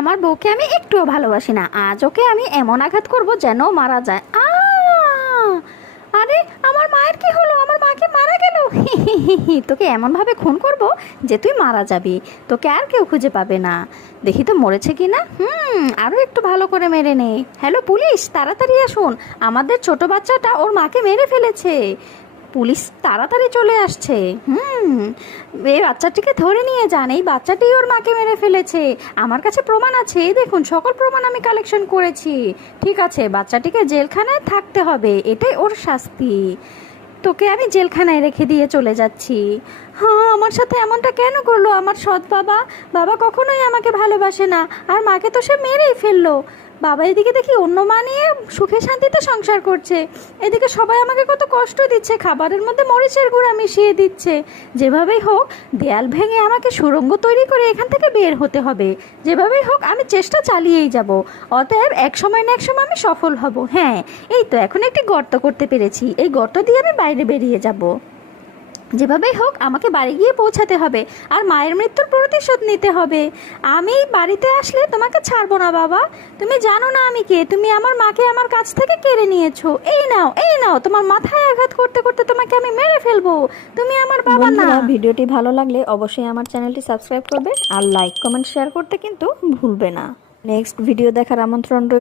আমার বউকে আমি একটুও ভালোবাসি না। আজ ওকে আমি এমন আঘাত করব যেন মারা যায়। আরে আমার মায়ের কি হলো? আমার মাকে মারা গেল। তোকে এমনভাবে খুন করব যে তুই মারা যাবি, তোকে আর কেউ খুঁজে পাবে না। দেখি তো মরেছে কি না। আরও একটু ভালো করে মেরে নে। হ্যালো পুলিশ, তাড়াতাড়ি আসুন, আমাদের ছোট বাচ্চাটা ওর মাকে মেরে ফেলেছে। পুলিশ তাড়াতাড়ি চলে আসছে। এই বাচ্চাটিকে ধরে নিয়ে যান, এই বাচ্চাটি ওর মাকে মেরে ফেলেছে। আমার কাছে প্রমাণ আছে, এই দেখুন সকল প্রমাণ আমি কালেকশন করেছি। ঠিক আছে, বাচ্চাটিকে জেলখানায় থাকতে হবে, এটাই ওর শাস্তি। তোকে আমি জেলখানায় রেখে দিয়ে চলে যাচ্ছি। হ্যাঁ, আমার সাথে এমনটা কেন করলো আমার সৎ বাবা? বাবা কখনোই আমাকে ভালোবাসে না, আর মাকে তো সে মেরেই ফেললো। বাবা এদিকে দেখি অন্য মা নিয়ে সুখে শান্তিতে সংসার করছে, এদিকে সবাই আমাকে কত কষ্ট দিচ্ছে, খাবারের মধ্যে মরিচের গুঁড়া মিশিয়ে দিচ্ছে। যেভাবেই হোক দেয়াল ভেঙে আমাকে সুড়ঙ্গ তৈরি করে এখান থেকে বের হতে হবে। যেভাবেই হোক আমি চেষ্টা চালিয়েই যাব। অতএব এক সময় না এক সময় আমি সফল হব। হ্যাঁ, এই তো এখন একটি গর্ত করতে পেরেছি, এই গর্ত দিয়ে আমি বাইরে বেরিয়ে যাব। যেভাবেই হোক আমাকে বাড়ি গিয়ে পৌঁছাতে হবে, আর মায়ের মৃত্যুর প্রতিশোধ নিতে হবে। আমি বাড়িতে আসলে তোমাকে ছাড়বো না বাবা। তুমি জানো না আমি কে, তুমি আমার মাকে আমার কাছ থেকে কেড়ে নিয়েছো। এই নাও, এই নাও, তোমার মাথায় আঘাত করতে করতে তোমাকে আমি মেরে ফেলবো। তুমি আমার বাবা না। ভিডিওটি ভালো লাগলে অবশ্যই আমার চ্যানেলটি সাবস্ক্রাইব করবে, আর লাইক কমেন্ট শেয়ার করতে কিন্তু ভুলবে না। নেক্সট ভিডিও দেখার আমন্ত্রণ রইল।